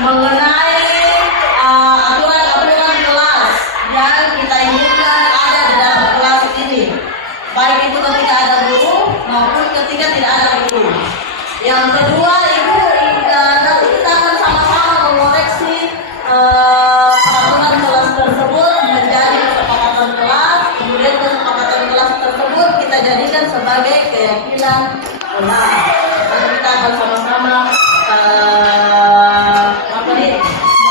mengenai aturan-aturan kelas yang kita inginkan ada di dalam kelas ini, baik itu ketika ada guru maupun ketika tidak ada guru. Yang kedua, Ibu, nanti kita akan sama-sama mengoreksi peraturan kelas tersebut menjadi kesepakatan kelas. Kemudian kesepakatan kelas tersebut kita jadikan sebagai keyakinan kelas. Nanti kita akan sama-sama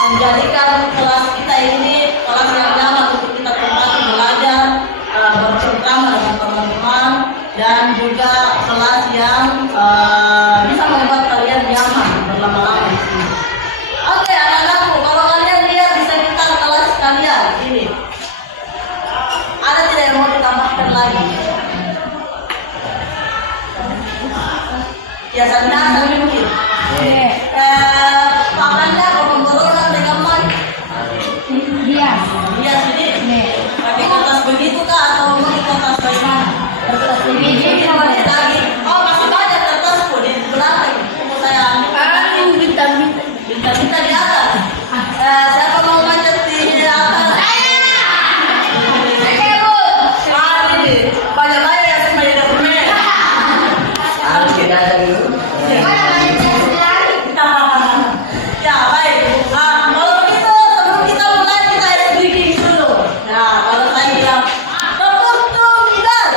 menjadikan kelas kita ini kelas yang nyaman untuk kita tempati belajar, bercengkrama dengan teman-teman, dan juga kelas yang bisa membuat kalian nyaman berlama-lama di sini. Oke, anak-anakku, kalau kalian lihat di sekitar kelas kalian ini, ada tidak yang mau ditambahkan lagi? Ya, santai mungkin. Pakannya pemborongan dengan mic. Hias ini. Pakai kertas begitu kah atau pakai kertas bagaimana? Kertas begini. Lagi. Oh, masih banyak kertasku di belakang. Mau saya ambil. Bintang-bintang di atas. Siapa mau manjat di atas? Ini banyak banyak yang Spiderman. Harus kita ada dulu. Ya, baik. Kalau begitu sebelum kita mulai kita speaking dulu. Nah, kalau saya bilang tepuk tunggal.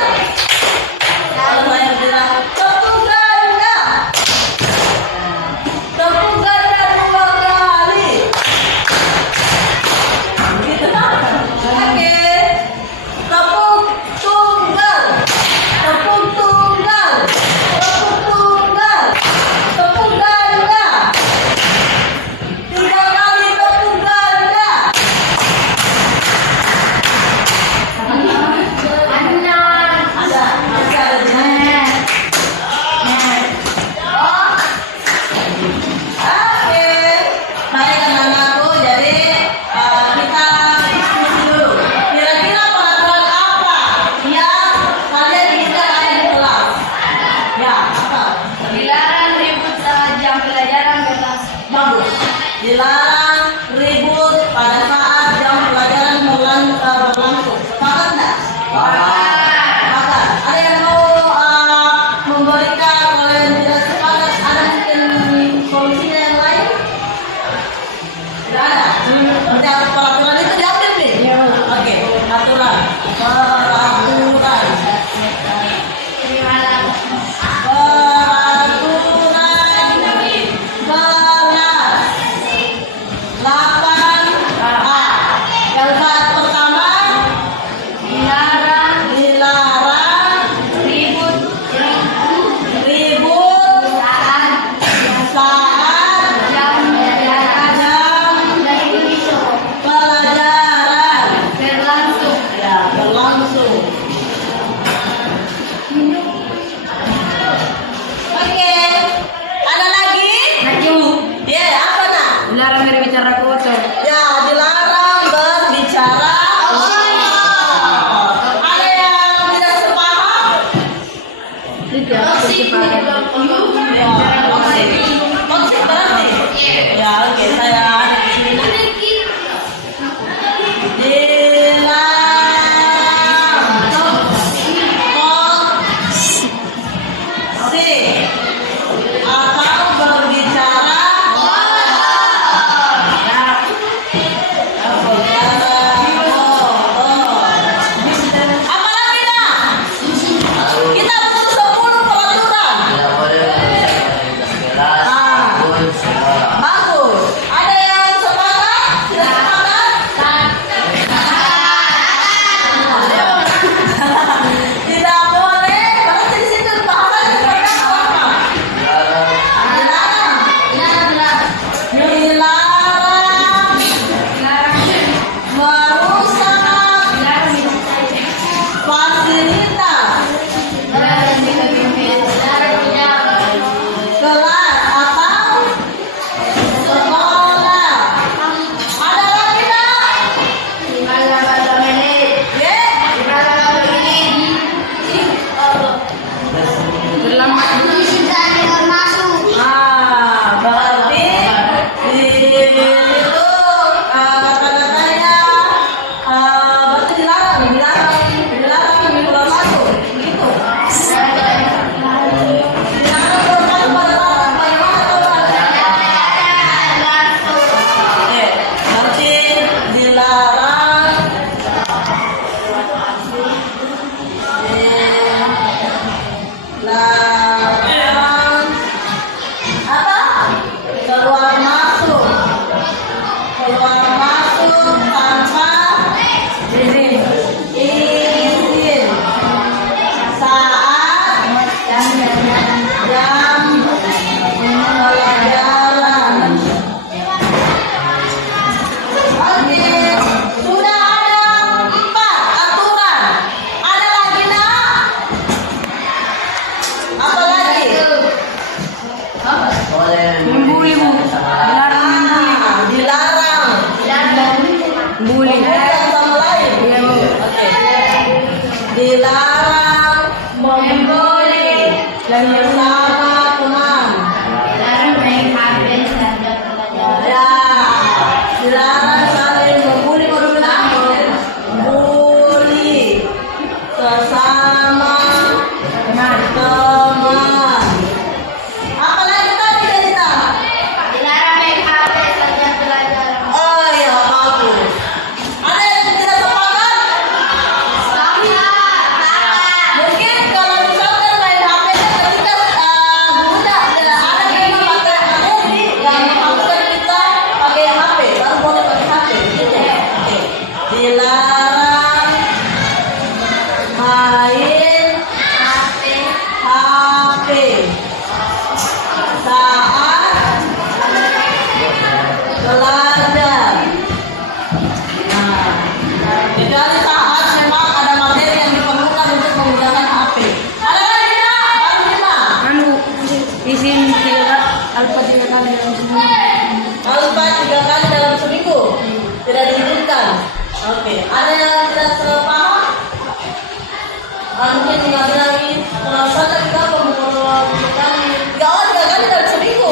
Kalau saya bilang tepuk ganda. Tepuk ganda 2 kali. Begitu kan? Oke. Tepuk tunggal. Tepuk tunggal. Tepuk tunggal. Tepuk ganda. 3 kali tepuk ganda. Ada, masih ada di sana. Oke, baik anak-anakku, jadi kita diskusi dulu. Kira-kira peraturan apa yang kalian inginkan ada di kelas? Ya, apa? Dilarang ribut saat jam pelajaran bebas. Bagus. Dilarang ribut pada saat jam pelajaran berlangsung. Sepakat nggak? Sepakat. Ada yang mau memberikan, kalau yang tidak sepakat, ada mungkin solusinya yang lain? Tidak ada. Berarti peraturan itu diambil nih? Oke, aturan. Peraturan. Dilarang berbicara kotor. Ya, dilarang berbicara kotor. Ada yang tidak sepaham? Toksik Berarti? Ya, oke, saya ada di sini. Dilarang toksik atau berbicara kotor. Ya, belajar. Nah, kecuali saat memang ada materi yang diperlukan untuk menggunakan HP. Ada lagi tidak? Baru kita. Izin alfa 3 kali dalam seminggu. Alfa 3 kali dalam seminggu. Tidak diizinkan. Oke. Ada yang tidak sepaham? Mungkin nggak lagi. Kalau saja kita membutuhkan 3 kali dalam seminggu.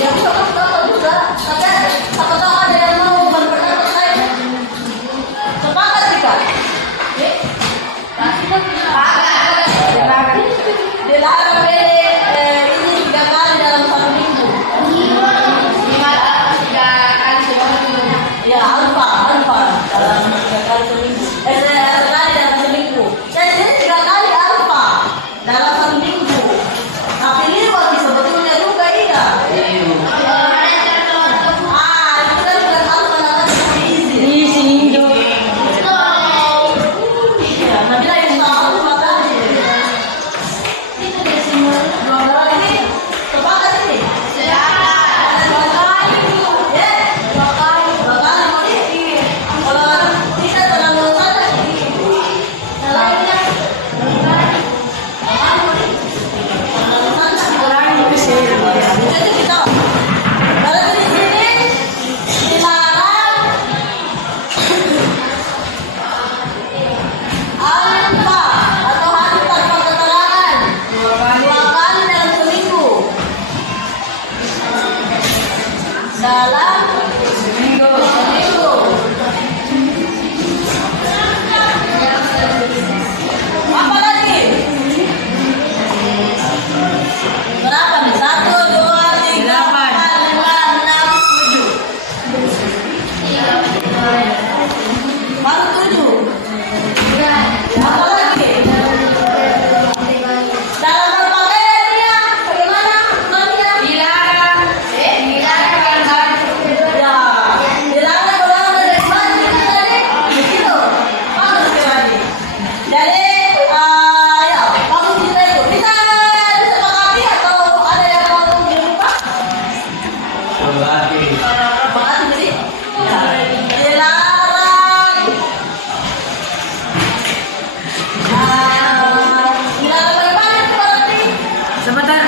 Ya, bisa kan tahu juga. Ada siapa tahu ada yang mau berpendapat lain. Sepakat tidak? Dilarang ini 3 kali dalam 1 minggu. Ya, alfa dalam 3 kali seminggu. Sekali dalam seminggu. Saya sendiri 3 kali alfa dalam 1 minggu. Tapi liwat sebetulnya juga iya. Itu kan bukan alfa namanya izin. Iya, nanti lagi tahu makanya. Dua kali. Sepakat ini. Ada 2 kali. Ya. 2 kali mau di. Kalau tidak terlalu saja. Lainnya. Jadi kita kalau di sini dilarang alfa atau hadis tanpa keterangan 2 kali dalam seminggu. Dalam seminggu. Apa lagi? Berapa nih? 1, 2, 3, 4, 5, 6, 7. Baru 7. Apa lagi? Dalam berpakaian dia bagaimana? Mannya? Ya, dilarang berlawan dari baju tadi. Begitu. Bagus sekali. Jadi, ya, bagus kita itu. Kita disepakati atau ada yang mau dirubah? Sepakati sih. Ya. Dilarang. Dilarang bagaimana itu berarti? Sebentar.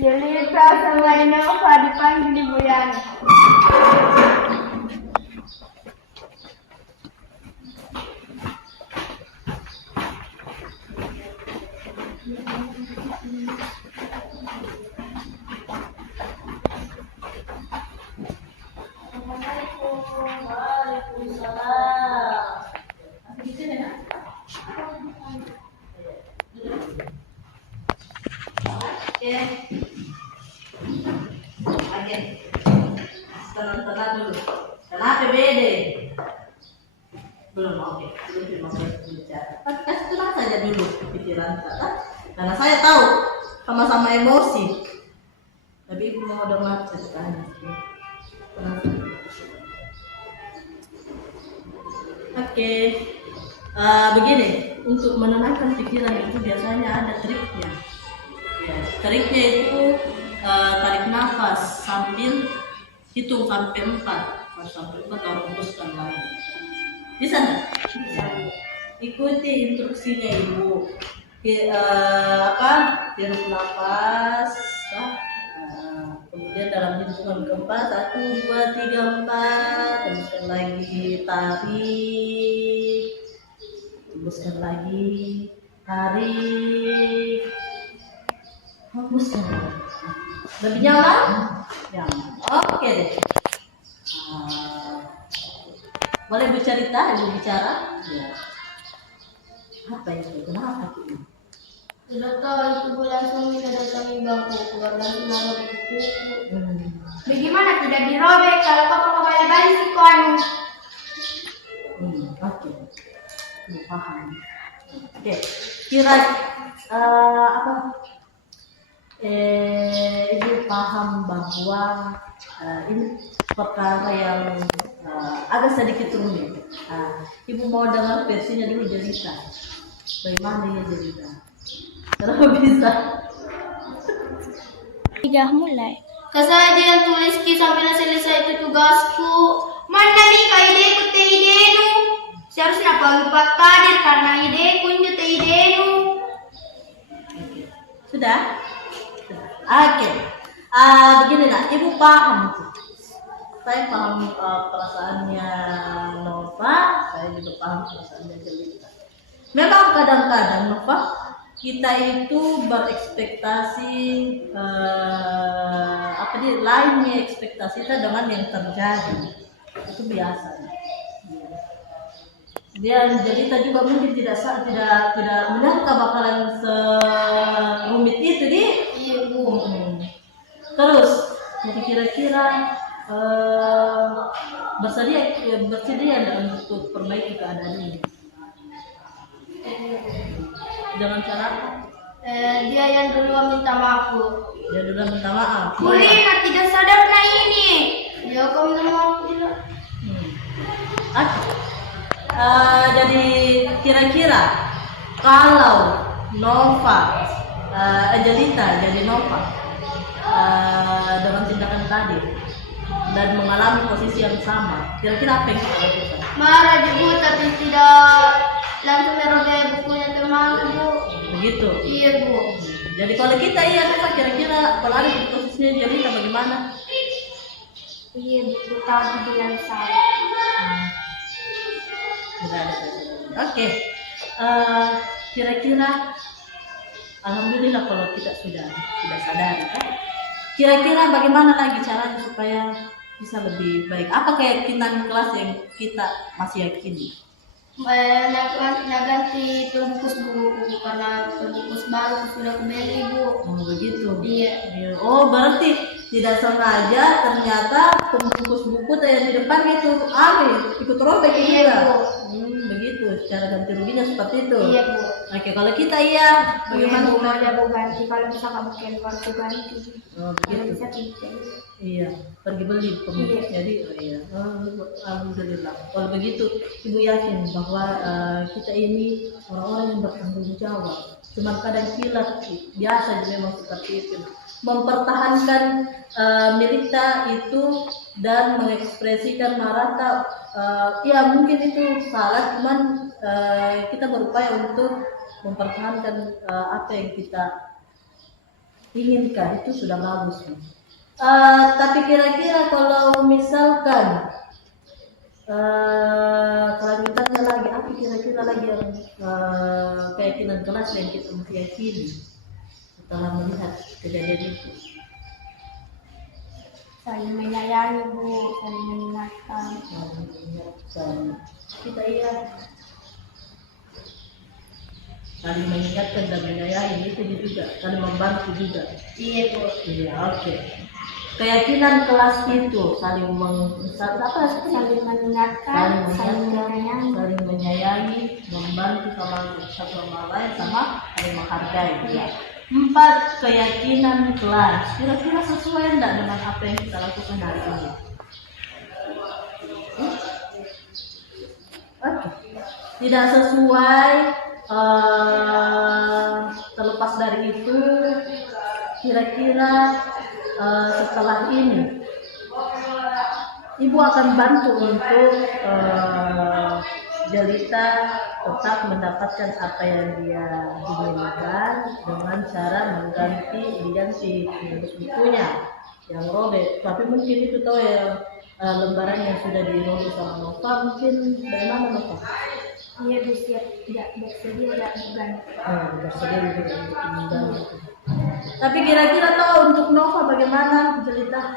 Jelita sama Innova dipanggil Ibu Yani. Tenang dulu. Kenapa beda? Belum oke. Belum mau bicara. Kasih tenang saja dulu pikiran kita. Karena saya tahu sama-sama emosi. Tapi ibu mau dengar ceritanya. Oke. Begini, untuk menenangkan pikiran itu biasanya ada triknya. Ya, triknya itu tarik nafas sambil hitung sampai 4 atau hembuskan lagi. Bisa nggak? Bisa. Ikuti instruksinya ibu. Hirup nafas. Kemudian dalam hitungan keempat 1, 2, 3, 4. Hembuskan lagi, tarik. Hembuskan lagi, tarik. Hembuskan lagi. Lebih nyaman? Nyaman. Oke deh. Boleh bercerita, ibu bicara? Ya. Apa itu? Kenapa itu? Sudah tahu itu bulan suami datangi bangku keluar langsung ada buku. Bagaimana tidak dirobek kalau papa kembali balik si koanu? Oke. Paham. Oke. Kira apa? Ibu paham bahwa ini perkara yang agak sedikit rumit. Ibu mau dengar versinya dulu Jelita. Bagaimana ya Jelita? Kenapa bisa? Sudah mulai. Kesajian tulis sampai selesai itu tugasku. Mana nih kak ideku teh idenu. Seharusnya panggil Pak Kadir karena ideku itu teh idenu. Sudah? Oke. Beginilah, Ibu paham. Saya paham perasaannya Nova, saya juga paham perasaannya Jelita. Memang kadang-kadang Nova, kita itu berekspektasi lainnya ekspektasi kita dengan yang terjadi. Itu biasa. Dan Jelita juga mungkin tidak menyangka bakalan serumit itu di. Iya Bu. Terus, jadi kira-kira bersedia untuk perbaiki keadaan ini. Dengan cara apa? Dia yang dulu minta maaf Bu. Dia dulu minta maaf. Kulina tidak sadar nah ini. Ya kamu minta maaf tidak. Jadi kira-kira kalau Nova Jelita jadi Nova dengan tindakan tadi dan mengalami posisi yang sama, kira-kira apa yang kita lakukan? Marah Bu, tapi tidak langsung merobek bukunya teman Bu. Begitu. Iya Bu. Jadi kalau kita Nova, kira-kira kalau ada di posisinya Jelita bagaimana? Iya Bu, tahu dibilang salah. Oke. Kira-kira alhamdulillah kalau kita sudah sadar, kira-kira bagaimana lagi caranya supaya bisa lebih baik? Apa keyakinan kelas yang kita masih yakini? Ganti pembungkus buku karena pembungkus baru sudah kembali Bu. Oh begitu. Iya. Oh berarti tidak sengaja ternyata pembungkus buku yang di depan itu ikut robek juga. Iya Bu. Begitu. Cara ganti ruginya seperti itu. Iya Bu. Oke, kalau kita bagaimana? Iya, Bu, ada Bu ganti kalau bisa kamu bukan kartu ganti. Oh Kalau begitu. bisa tidak. Iya, pergi beli pembungkus. Jadi alhamdulillah. Kalau begitu, Ibu yakin bahwa kita ini orang-orang yang bertanggung jawab. Cuma kadang kilat biasa juga memang seperti itu. Mempertahankan milita itu dan mengekspresikan marata, ya mungkin itu salah, cuman kita berupaya untuk mempertahankan apa yang kita inginkan, itu sudah bagus. Tapi kira-kira kalau misalkan kelanjutannya lagi, apa kira-kira lagi yang keyakinan kelas yang kita mesti yakini setelah melihat kejadian itu? Saling menyayangi Bu, saling mengingatkan. Kita saling mengingatkan dan menyayangi itu juga, saling membantu juga. Iya Bu. Iya, oke. Keyakinan kelas itu saling Saling mengingatkan, saling menyayangi, membantu satu sama lain, sama saling menghargai. Iya. 4, keyakinan kelas. Kira-kira sesuai enggak dengan apa yang kita lakukan hari ini? Oke. Tidak sesuai, terlepas dari itu, kira-kira setelah ini Ibu akan bantu untuk Jelita tetap mendapatkan apa yang dia inginkan dengan cara diganti bukunya yang robek. Tapi mungkin itu tahu ya, lembaran yang sudah dirobek sama Nova, mungkin bagaimana Nova? Iya Bu, siap tidak bersedia tidak mengganti. Bersedia untuk mengganti. Tapi kira-kira tahu untuk Nova bagaimana Jelita?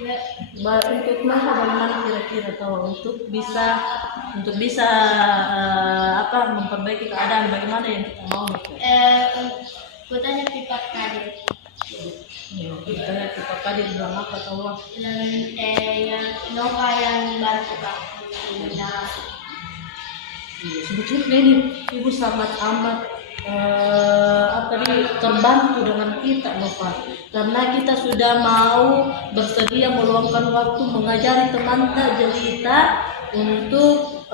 Ya. Untuk Nova bagaimana kira-kira tahu untuk bisa memperbaiki keadaan, bagaimana yang kita mau? Kutanya Pak Kadir. Kita lihat Pak Kadir bilang apa tahu? Yang Nova yang bantu Pak. Sebetulnya ini Ibu sangat amat terbantu dengan kita, Nova, karena kita sudah mau bersedia meluangkan waktu mengajari teman jelita untuk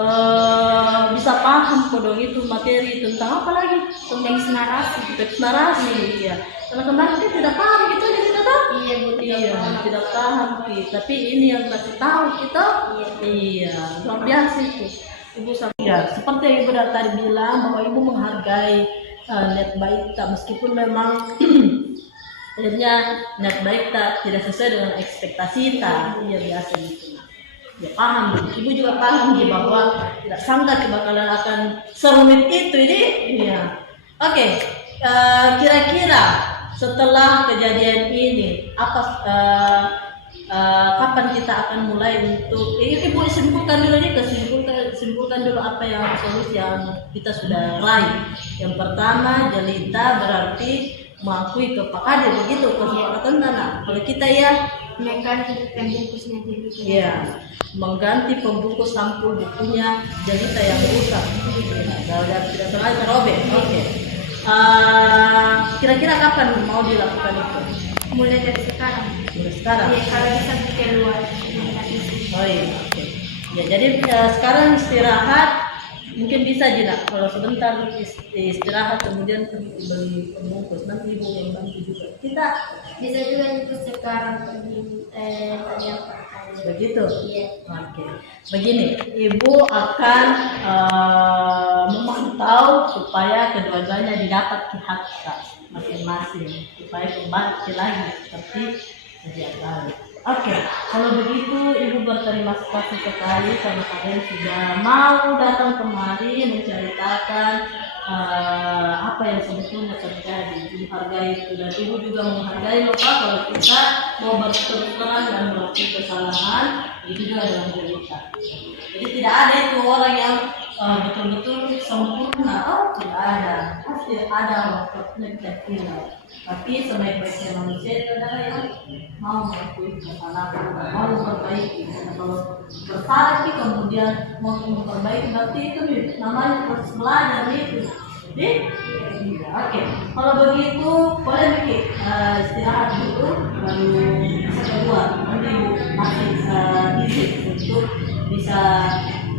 bisa paham kodong itu materi tentang apa lagi, tentang teks narasi, ya. Karena kemarin kita tidak paham gitu aja kita tahu. Iya, tidak paham gitu. Tapi ini yang kasih tahu kita, iya, luar biasa itu. Ibu ya, seperti yang Ibu tadi bilang bahwa Ibu menghargai niat baik tak, meskipun memang akhirnya niat baik tak tidak sesuai dengan ekspektasi tak, iya biasa gitu. Ya paham, Ibu juga paham ya, bahwa tidak sangka bakalan akan serumit itu ini. Iya. Oke, kira-kira setelah kejadian ini apa kapan kita akan mulai untuk Ibu simpulkan dulu nih, simpulkan dulu apa yang solusi yang kita sudah raih. Yang pertama, jelita berarti mengakui ke Pak Kadir begitu kesepakatan tanah. Kalau kita ya mengganti pembungkusnya dulu. Iya, mengganti pembungkus sampul bukunya jelita yang rusak. Kalau tidak sengaja robek. Oke. Kira-kira kapan mau dilakukan itu? Mulai dari sekarang. Mulai sekarang. Iya, kalau bisa keluar. Oh iya, oke. Ya, jadi sekarang istirahat. Mungkin bisa Jina, kalau sebentar istirahat kemudian beli pembungkus, nanti Ibu yang bantu juga. Kita Bisa juga ikut sekarang tadi apa? begitu. Iya. Oke. Begini, Ibu akan memantau supaya kedua-duanya didapat hak masing-masing, supaya kembali lagi seperti sedia kala. Oke, kalau begitu Ibu berterima kasih sekali sama kalian sudah mau datang kemari menceritakan apa yang sebetulnya terjadi. Ibu hargai itu dan Ibu juga menghargai Bapak kalau kita mau berterus terang dan melakukan kesalahan itu juga dalam cerita. Jadi tidak ada itu orang yang betul-betul sempurna. Oh, tidak ada. Pasti ada waktunya kita hilang. Tapi sebaik-baiknya manusia itu adalah yang mau mengakui kesalahan, mau memperbaiki. Karena kalau bersalah kemudian mau memperbaiki berarti itu namanya proses belajar itu. Jadi, oke. Kalau begitu boleh bikin istirahat dulu baru bisa keluar. Nanti masih izin untuk bisa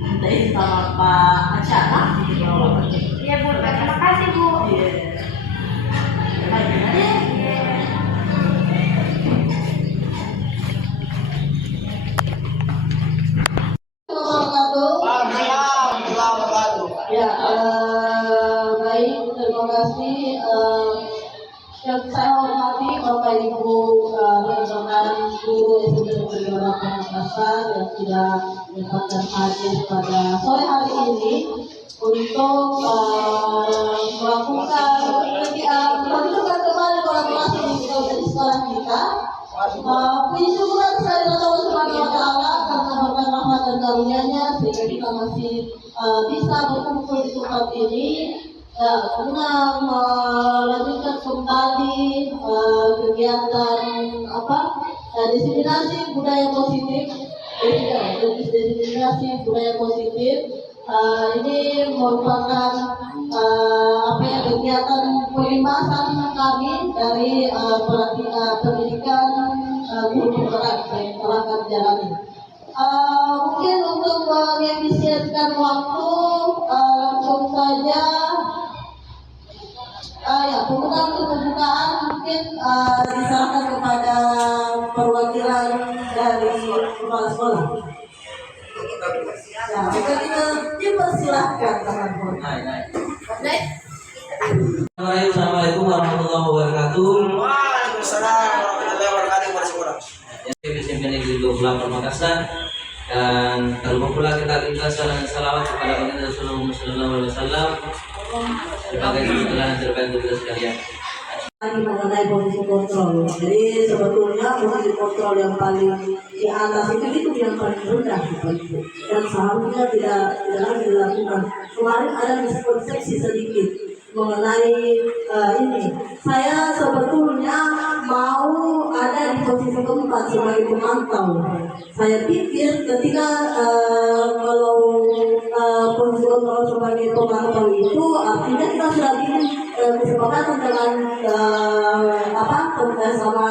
minta izin sama Pak Acara di bawah. Iya Bu, terima kasih Bu. Iya. Baik, adik. Ya, baik, terima kasih. Yang saya hormati Bapak Ibu rekan guru SMP Negeri 2 Makassar yang sudah menyempatkan hadir pada sore hari ini untuk melakukan menunjukkan kembali kolaborasi di sekolah kita. Puji syukur sekali kepada Allah Subhanahu Wa Taala karena berkat rahmat dan karunia-Nya sehingga kita masih bisa berkumpul di tempat ini guna melanjutkan kembali kegiatan diseminasi budaya positif, diseminasi budaya positif. Ini merupakan kegiatan pelimpasan kami dari pendidikan guru penggerak yang telah kami jalani. Mungkin untuk mengefisienkan waktu langsung saja pembukaan mungkin diserahkan kepada perwakilan dari kepala sekolah. Ya, kita dipersilahkan teman-teman. Assalamualaikum warahmatullahi wabarakatuh. Waalaikumsalam warahmatullahi wabarakatuh. SMP Negeri 28 Makassar, dan tak lupa pula kita minta salawat kepada baginda Rasulullah Sallallahu Alaihi Wasallam sebagai kebetulan yang terbaik untuk kita sekalian. Lagi mengenai posisi kontrol. Jadi sebetulnya posisi kontrol yang paling di atas itu yang paling rendah dan seharusnya tidak dilakukan. Kemarin ada miskonsepsi sedikit mengenai ini. Saya sebetulnya mau ada di posisi posisi keempat sebagai pemantau. Saya pikir ketika kalau posisi kontrol sebagai pemantau itu artinya kita sudah bikin kesepakatan dengan sama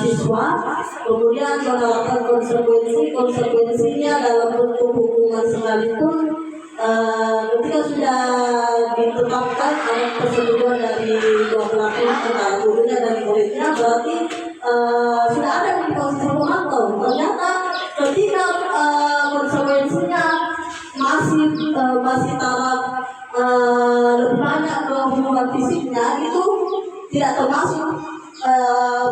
siswa, kemudian menerapkan konsekuensinya dalam bentuk hukuman sekalipun. Ketika sudah ditetapkan ada persetujuan dari dua pelaku antara gurunya dan muridnya, berarti sudah ada di posisi pemantau. Ternyata ketika konsekuensinya masih taraf lebih banyak ke hubungan fisiknya, itu tidak termasuk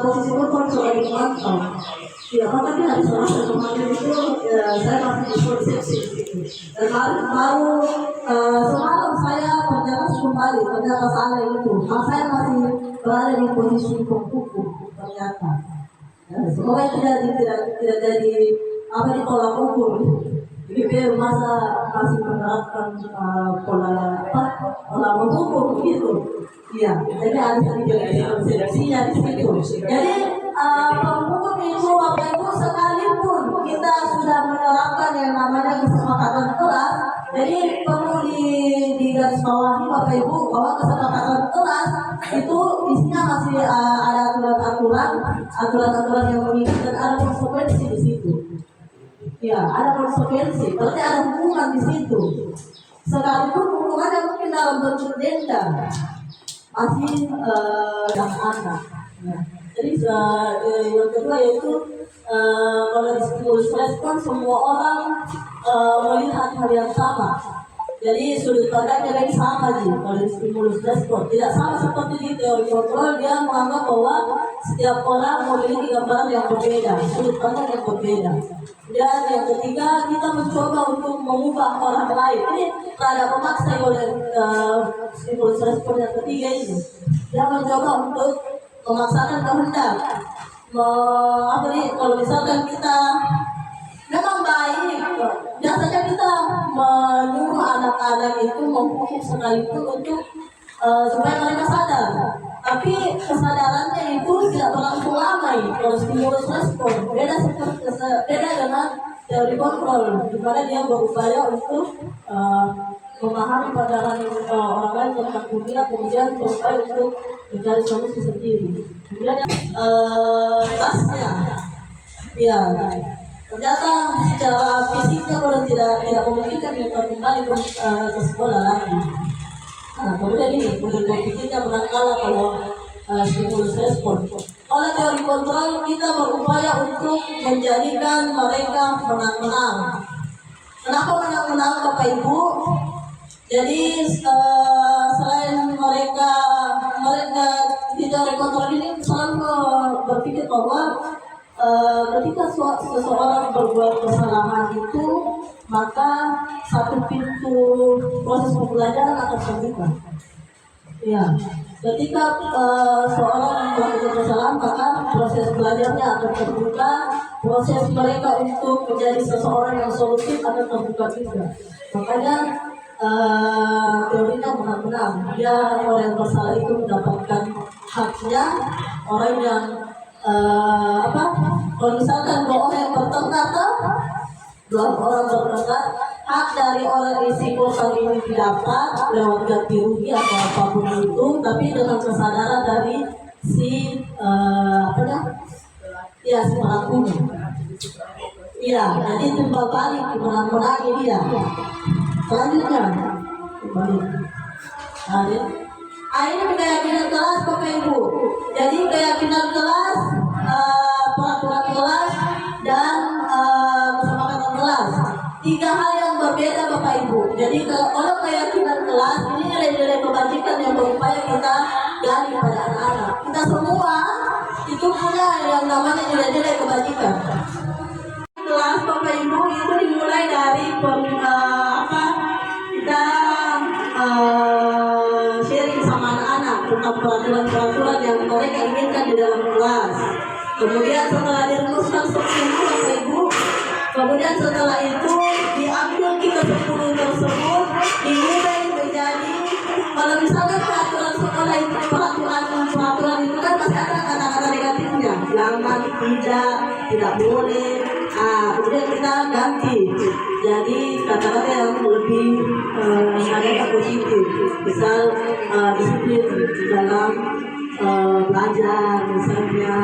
posisi kontrol sebagai pemantau. Ya, karena tidak bisa kemarin itu saya masih di persepsi. Baru semalam saya berjalan kembali, ternyata salah itu. Saya masih berada di posisi pembuku ternyata. Semoga tidak jadi ditolak ukur. Jadi masa masih menerapkan pola menghukum begitu. Iya, jadi harus ada seleksinya di situ. Jadi penghukum itu Bapak Ibu sekalipun kita sudah menerapkan yang namanya kesepakatan kelas, jadi perlu digarisbawahi Bapak Ibu bahwa kesepakatan kelas itu isinya masih ada aturan-aturan yang mengikat dan ada konsekuensi di situ. Ya, ada konsekuensi, berarti ada hukuman di situ. Sekalipun hukumannya mungkin dalam bentuk denda, masih anak. Ya. Jadi yang kedua yaitu kalau di stimulus respon semua orang melihat hal yang sama. Jadi sudut pandangnya yang sama sih kalau di stimulus respon. Tidak sama seperti di teori kontrol, dia menganggap bahwa setiap orang memiliki gambaran yang berbeda, sudut pandang yang berbeda. Dan yang ketiga, kita mencoba untuk mengubah orang lain. Ini rada memaksa oleh stimulus respon yang ketiga ini. Dia mencoba untuk memaksakan kehendak. Kalau misalkan kita memang baik, biasanya kita menyuruh anak-anak itu menghukum sekalipun untuk supaya mereka sadar. Tapi kesadarannya itu tidak berlangsung lama. Kalau stimulus respon beda dengan teori kontrol, di mana dia berupaya untuk memahami pandangan orang lain tentang dunia, kemudian berupaya untuk mencari solusi sendiri. Kemudian tasnya, ya ternyata secara fisiknya kalau tidak memungkinkan dia kembali ke sekolah lagi. Nah, kemudian ini fisiknya menangkala kalau stimulus respon. Oleh teori kontrol kita berupaya untuk menjadikan mereka menang-menang. Kenapa menang-menang Bapak Ibu? Jadi selain mereka di teori kontrol ini selalu berpikir bahwa ketika seseorang berbuat kesalahan itu, maka satu pintu proses pembelajaran akan terbuka. Ya, ketika seorang melakukan kesalahan, maka proses belajarnya akan terbuka, proses mereka untuk menjadi seseorang yang solutif akan terbuka juga. Makanya teorinya benar-benar dia orang yang bersalah itu mendapatkan haknya, orang yang kalau misalkan dua orang yang bertengkar, hak dari orang isi korban ini didapat lewat ganti rugi atau apapun itu, tapi dengan kesadaran dari si si pelakunya. Iya, jadi timbal balik menang-menangi dia. Selanjutnya, kembali. Ini keyakinan kelas Bapak Ibu. Jadi keyakinan kelas, peraturan kelas, dan kesepakatan kelas. Tiga hal yang berbeda Bapak Ibu. Jadi kalau keyakinan kelas ini nilai-nilai kebajikan yang berupaya kita gali pada anak-anak. Kita semua itu punya yang namanya nilai-nilai kebajikan. Kelas Bapak Ibu itu dimulai dari kita sharing sama anak-anak tentang peraturan-peraturan yang mereka inginkan di dalam kelas. Kemudian setelah dirumuskan 10 Bapak Ibu, kemudian setelah itu diambil kita 10 tersebut dimulai menjadi, kalau misalkan peraturan sekolah itu peraturan itu kan pasti ada kata-kata negatifnya. jangan, tidak boleh. Kemudian kita ganti jadi kata-kata yang lebih ada positif. Misal disiplin dalam belajar misalnya.